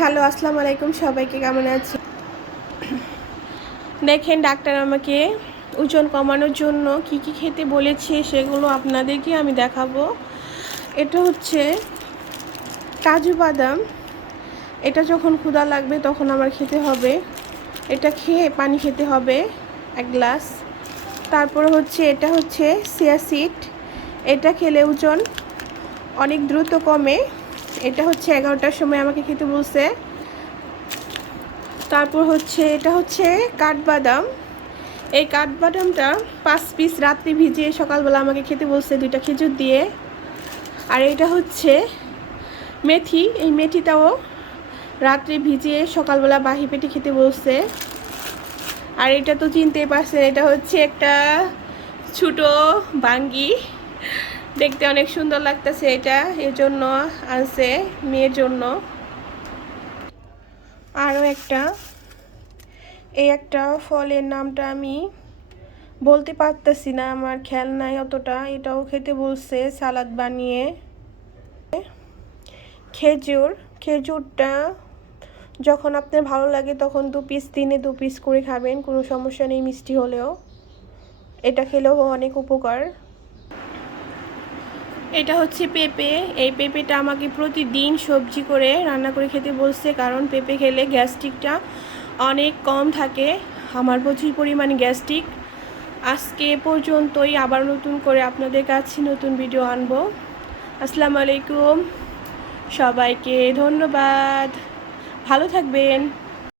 Hello, আসসালামু আলাইকুম। সবাইকে কেমন আছি? দেখেন, ডাক্তার আমাকে ওজন কমানোর জন্য কি কি খেতে বলেছে সেগুলো আপনাদেরকে আমি দেখাবো। এটা হচ্ছে কাজু বাদাম। এটা যখন ক্ষুধা লাগবে তখন আমার খেতে হবে। এটা খেয়ে পানি খেতে হবে 1 গ্লাস। তারপর হচ্ছে এটা হচ্ছে চিয়া সিড। এটা খেলে ওজন অনেক দ্রুত কমে। এটা হচ্ছে 11টার সময় আমাকে খেতে বলছে। তারপর হচ্ছে এটা হচ্ছে কাঠবাদাম। এই কাঠবাদামটা 5 পিস রাত্রে ভিজিয়ে সকালবেলা আমাকে খেতে বলছে 2টা খেজুর দিয়ে। আর এটা হচ্ছে মেথি। এই মেথিটাও রাত্রে ভিজিয়ে সকালবেলা বাহি পেটে খেতে বলছে। আর এটা তো চিনতেই পারছেন, এটা হচ্ছে একটা ছোটো বাঙ্গি। দেখতে অনেক সুন্দর লাগতেছে, এটা এর জন্য আনছে মেয়ের জন্য। আরও এই একটা ফলের নামটা আমি বলতে পারতেছি না, আমার খেয়াল নাই অতটা। এটাও খেতে বলছে সালাদ বানিয়ে। খেজুরটা যখন আপনার ভালো লাগে তখন 2 পিস, দিনে 2 পিস করে খাবেন, কোনো সমস্যা নেই মিষ্টি হলেও। এটা খেলেও অনেক উপকার। এটা হচ্ছে পেঁপে। এই পেঁপেটা আমাকে প্রতিদিন সবজি করে রান্না করে খেতে বলছে, কারণ পেঁপে খেলে গ্যাস্ট্রিকটা অনেক কম থাকে। আমার প্রচুর পরিমাণে গ্যাস্ট্রিক। আজকে পর্যন্তই, আবার নতুন করে আপনাদের কাছে নতুন ভিডিও আনবো। আসসালামু আলাইকুম, সবাইকে ধন্যবাদ, ভালো থাকবেন।